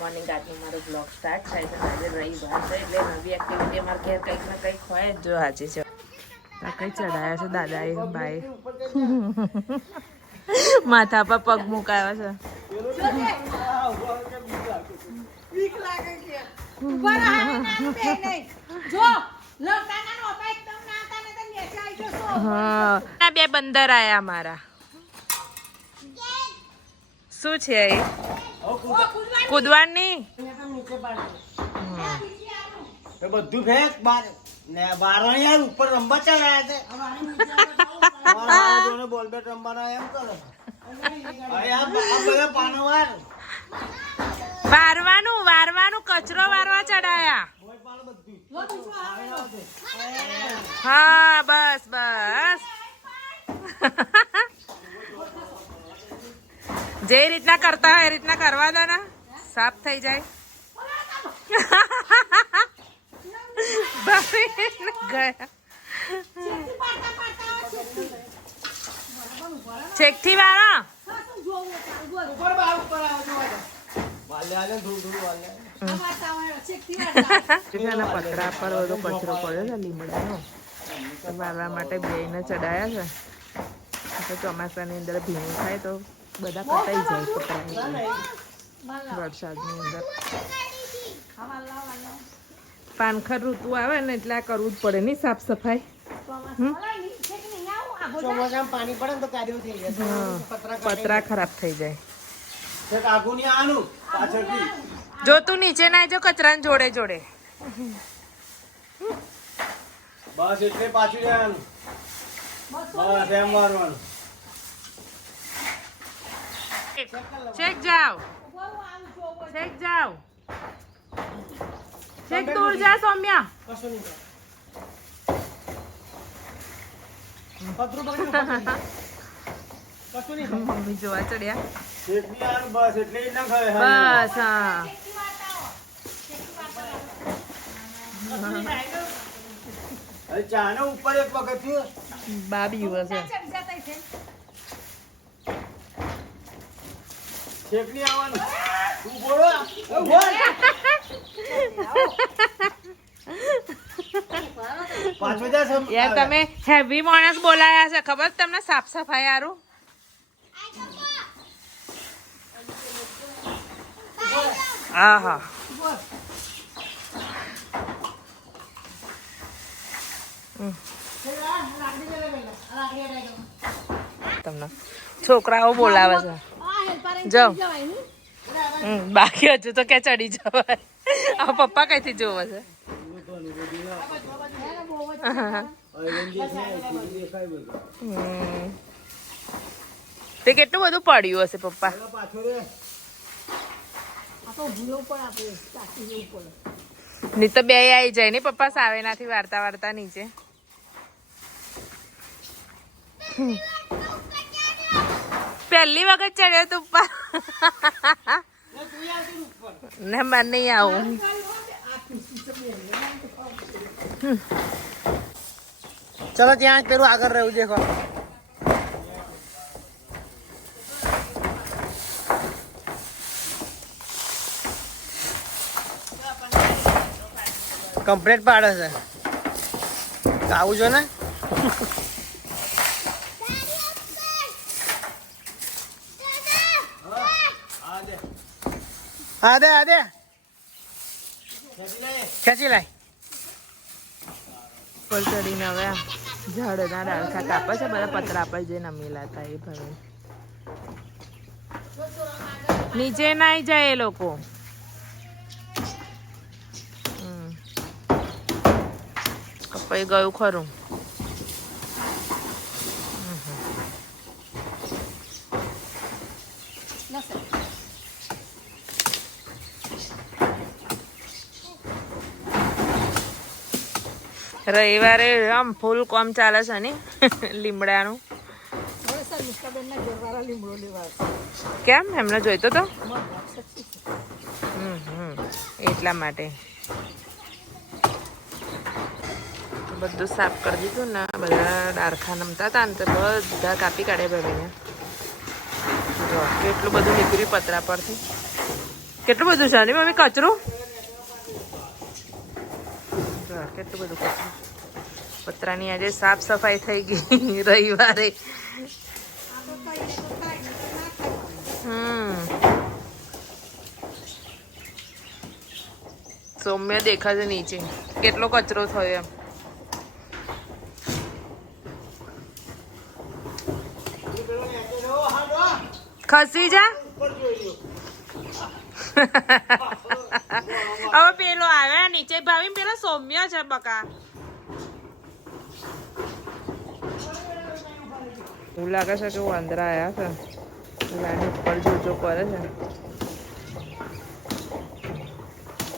Morning આજનો મારો blog start થાય છે. આજે રવિવાર છે એટલે નવી એક્ટિવિટી અમારે ઘેર કંઈક ને કંઈક હોય જો આજે છે. કઈ ચડાયા છે દાદાએ ભાઈ માથા પર પગ મુકાયો છે. હા બે બંદર આયા અમારા. શું છે એ કૂદવાની બધું ફેંક બાર ને બાર યાર ઉપર રમવા ચડાયા છે. બોલ બેટ રમવાના એમ કરે આ બધા પાનો વાર વારવાનું કચરો વારવા ચડાયા. હા બસ જે રીતના કરતા હોય એ રીતના કરવા દો ને સાફ થઈ જાય. છેકથી વાળા પતરા પર બધો કચરો પડ્યો છે લીમડાનો વાળવા માટે બેને ચડાયા છે. ચોમાસાની અંદર ભીનું થાય તો બધા કટાઈ જાય વરસાદની અંદર. પાનખર ઋતુ આવે ને એટલે આ કરવું જ પડે નહીં સાફ સફાઈ. પતરા ખરાબ થઈ જાય. જો તું નીચે ના જો કચરાને જોડે જોડે બસ એટલે પાછું જવાનું. બસ એમ મારવાનું. છેક જાઓ છેક દૂર જા સૌમ્યા. મમ્મી જોવા ચડ્યા. બસ એટલે ના ખાય. બસ હા ચાનો ઉપર એક વખત બાબી હશે. શેકની આવવાનું. તું બોલો બોલ. પાછો જા સમ. યાર તમે હેવી માણસ બોલાયા છે ખબર તમને સાફ સફાઈ હારું. હા હા તમને છોકરાઓ બોલાવે છે. જાઓ બાકી હજુ તો ક્યાં ચડી જવાય. આ પપ્પા કઈથી જોવે છે. તે કેટલું બધું પડ્યું હશે પપ્પા. ની તો બે આવી જાય ને પપ્પા સાવેનાથી વાર્તા વાર્તા નીચે. પહેલી વખત ચડ્યો તું ઉપર ને મને નહીં આવું. ચલો ત્યાં પેલું આગળ રહ્યું દેખો. કમ્પ્લેટ પાડે છે. આવું જો ને. હા દે ખેંચી લાય. પર ચડીને હવે ઝાડના ડાળખા કાપે છે બધા પતરા પર જે નમેલા હતા એ ભાઈ નીચે નાઈ જાય એ લોકો. કપાઈ ગયું ખરું. રવિવારે આમ ફૂલ કોમ ચાલે છે ને લીમડાનું. કેમ એમને જોઈતો તો એટલા માટે બધું સાફ કરી દીધું ને. બધા ડારખા નમતા હતા ને તો બધા કાપી કાઢ્યા બેબીને. જો કેટલું બધું નીકળ્યું પતરા પરથી. કેટલું બધું છે ને મમ્મી કચરું? કેટલું બધું કચરું. પતરાની આજે સાફ સફાઈ થઈ ગઈ રવિવારે. સૌમ્ય દેખાશે નીચે કેટલો કચરો થયો એમ. ખસી જા. હવે પેલો આવે નીચે ભાવી પેલો સૌમ્ય છે બકા. એવું લાગે છે કે વાંદરા આવ્યા છે. લાડી ઉપર જોજો કરે છે.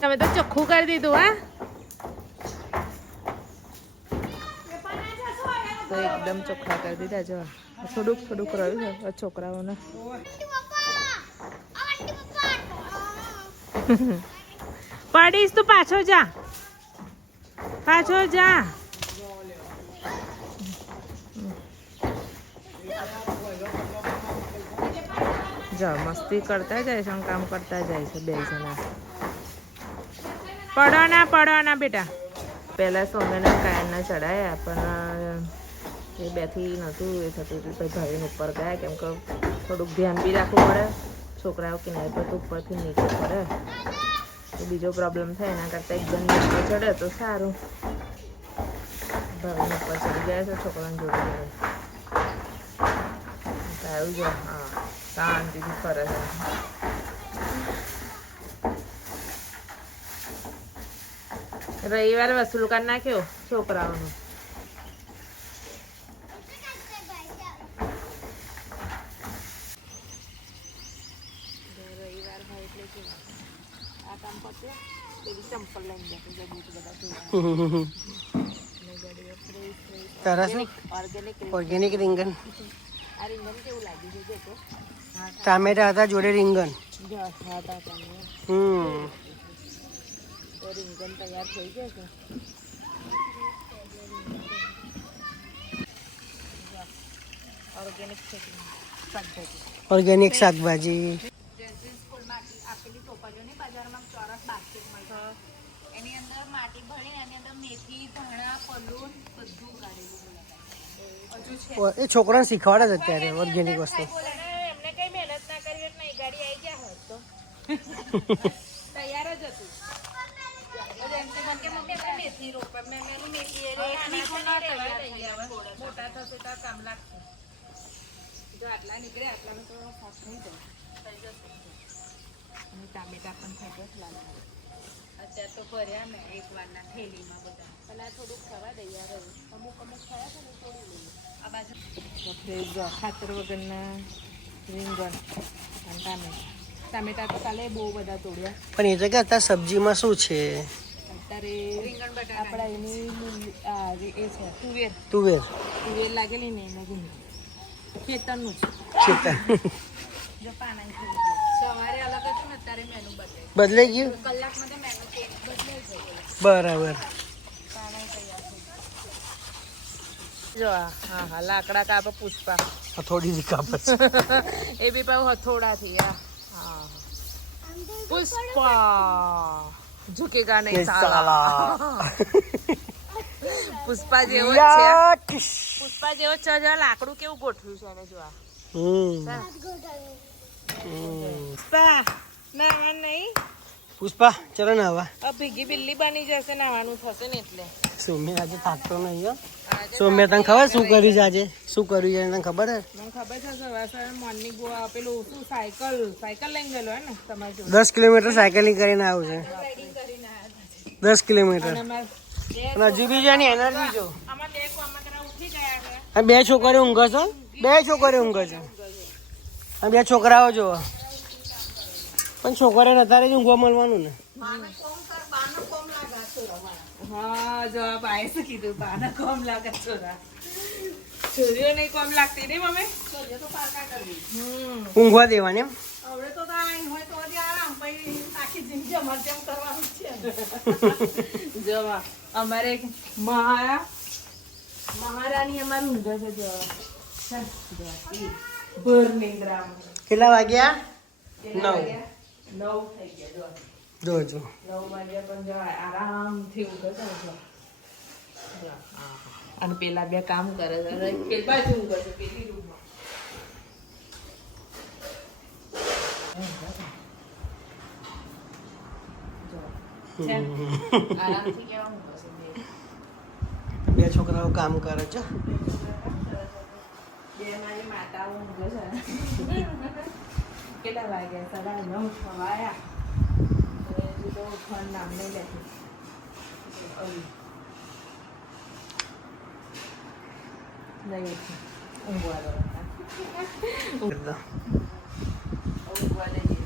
તમે તો ચોખ્ખું કરી દીધું હા. તો એકદમ ચોખ્ખા કરી દીધા જો. થોડુંક થોડુંક રહ્યું છે છોકરાઓને. પડીશ તું પાછો જા. પાછો જા. જા મસ્તી કરતા જાય છે કામ કરતા જાય છે બે જણા. પડો ના બેટા. પહેલા સોમેના કાયરના ચડાયા પણ એ બેથી નહોતું એ થતું એટલે પછી ભાઈને ઉપર ગયા કેમ કે થોડુંક ધ્યાન બી રાખવું પડે. છોકરાઓ કિનારે પર તો ઉપરથી નીચે પડે તો બીજો પ્રોબ્લેમ થાય એના કરતાં એકદમ નીચે ચડે તો સારું. ભાઈને ઉપર ચડી ગયા છે છોકરાને જોડે સારું જો. હા શાંતિથી ફરે છે. રવિવારે વસૂલ કરી નાખ્યો છોકરાઓનો. રવિવાર હોય એટલે આ કામ પતે પેલી ચંપલ લઈને જશે બધા ઓર્ગેનિક રીંગણ. આ રીંગણ કેવું લાગ્યું છે જો તો. ટામેટા હતા જોડે રીંગણ. તો રીંગણ તૈયાર થઈ જશે. ઓર્ગેનિક શાકભાજી. ઓર્ગેનિક શાકભાજી. આપેલી ટોપલીઓની બજારમાં ચોરસ બાસ્કેટ મળશે. એની અંદર માટી ભરીને એની અંદર મેથી ધાણા પલુણ બધું કાઢેલું હજુ છે. એ છોકરાને શીખવાડે છે અત્યારે ઓર્ગેનિક વસ્તુ. એમને કઈ મહેનત ના કરી એટલે નહીં ગાડી આવી ગયા હોત તો તૈયાર જ હતું. મેથી રોપે મેં મેથી મોટા થશે તો કામ લાગશે. જો આટલા નીકળે આટલાનું તો સાફ થઈ જાય. અને ટામેટા પણ થઈ જશે લાલ. અત્યારે તો ભર્યા મેં એક વારના થેલીમાં બધા. પેલા થોડુંક થવા દઈએ યાર. અમુક થયા છે ને થોડી લઈએ. આ બાજુ ખાતર વગરના રીંગણ અને ટામેટા તો કાલે બહુ બધા તોડ્યા. પણ એ તો કે અત્યારે સબ્જીમાં શું છે અત્યારે રીંગણ બટાકા આપણા એની એ છે તુવેર. તુવેર. તુવેર લાગેલી ને એના ગુંદ ખેતરનું જ. જો પાના સવારે અલગ હતું ને અત્યારે મેનુ બદલાય. બદલાઈ ગયું. કલાકમાં તો મેનુ ચેન્જ બદલાઈ જાય. બરાબર. પાણા તૈયાર થઈ જો હા લાકડા કાપે પુષ્પા. થોડી કાપે એ બી પાછું હથોડાથી. હા પુષ્પા ઝુકેગા નહીં સાલા. પુષ્પા જેવો જ છે. પુષ્પા જેવો જ છે. લાકડું કેવું ગોઠવ્યું છે એને જો. પુષ્પા નાવાનું નહીં. પુષ્પા ચલો ને હવા. ભીગી બિલ્લી બની જશે નાવાનું થશે ને એટલે. સૌમ્ય આજે થાકતો નહીં હો. સૌમ્ય તને ખબર શું કર્યું છે આજે? શું કર્યું છે તને ખબર હે? મને ખબર છે સવાર સવાર મોર્નિંગ પેલું શું સાયકલ લઈને ગયેલો હે ને તમારે જોડે. 10 કિલોમીટર સાયકલિંગ કરીને આવ્યું છે. 10 કિલોમીટર. અને હજુ બી છે ને એનર્જી જો. આમાં બે કોમકરા ઉઠી ગયા છે. આ બે છોકરીઓ ઊંઘે છે. બે છોકરીઓ ઊંઘે છે. આ બે છોકરાઓ જો. પણ છોકરાને અત્યારે જ ઊંઘવા મળવાનું ને. હા જવાબ આવે છે કીધું. બાના કોમ લાગે છોરા. છોરીઓ નહીં કોમ લાગતી નહીં મમ્મી. છોરીઓ તો પાકા કરવી. ઊંઘવા દેવાની એમ. હવે તો અહીં હોય તો આરામ પછી આખી જિંદગી અમારે તેમ કરવાનું છે. જવા અમારે મહારાણી અમારું ઊંઘે છે જવા. ભર નિંદ્રા. કેટલા વાગ્યા? 9. 9 થઈ ગયા જોજો 9 વાગ્યા પણ જો આરામથી ઊંઘે છે ને જો. અને પેલા બે કામ કરે છે અને પેલી બાજુ ઊંઘે છે પેલી રૂમમાં. આરામથી કેવા ઊંઘે છે બે. બે છોકરાઓ કામ કરે છે. બે મારી માતાઓ ઊંઘે છે. કેટલા વાગ્યા 9:30 થવા આવ્યા. હજુ તો ઉઠવાનું નામ નહીં લેતું. નહીં ઉઠી. ઊંઘવા દો. ઊંઘવા દઈએ.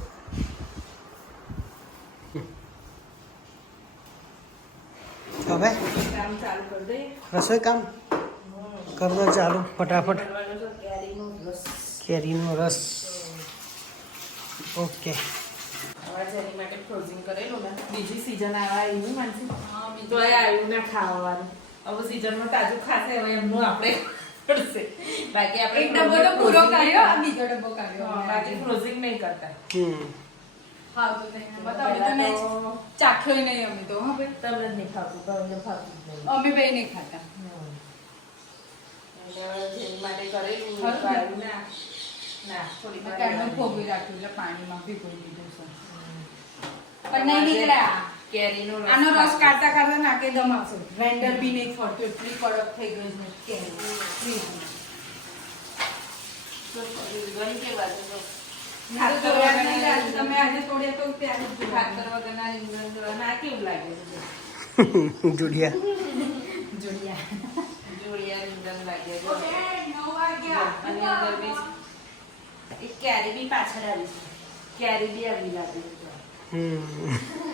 હવે કામ ચાલુ કરી દઈએ. રસોઈ કામ કર દો ચાલુ ફટાફટ. કરવાનું છે કેરીનો રસ. કેરીનો રસ. ઓકે હવે જેની માટે ફ્રોઝિંગ કરેલું ને બીજી સીઝન આવવા આવ્યું માનસી તો એ આવ્યું ના ખાવાનું. હવે સીઝનમાં તાજું ખાશે હવે એમનું આપણે પડશે. બાકી આપણે એક ડબ્બો તો પૂરો કર્યો આ બીજો ડબ્બો કર્યો હા, બાકી ફ્રોઝિંગ નહીં કરતા. ખાવતું નહીં બતાવો તો મેં ચાખ્યો નહીં અમે તો હા ભાઈ તમને જ નહીં ખાતું તો એમને ખાતું જ નહીં. અમે ભાઈ નહીં ખાતા એટલે હવે જેની માટે કરેલું ખરું ને? આવ્યું ના ના થોડી વાર કારનું રહેવા ભોગવી રાખ્યું એટલે પાણીમાં ભીગોઈ દીધું છે પણ નહીં નીકળ્યા કેરીનો રસ આનો રસ કાઢતા કાઢતા નાકે દમ આવશે વેન્ડર બી નહીં ફરતું એટલી કડક થઈ ગઈ છે કેરી ઘણી કે બાજુ તો ખાતર વગરના તમે આજે તોડ્યા તો ત્યારે જ જોયા. ખાતર વગરના રીંગણ ના કેવું લાગે છે જુડિયા જોડિયા જોડિયા રીંગણ લાગે છે. ઓકે 9 વાગ્યા અને અંદર બી એક કેરી બી પાછળ આવી છે. કેરી બી આવી લાગે છે. હમ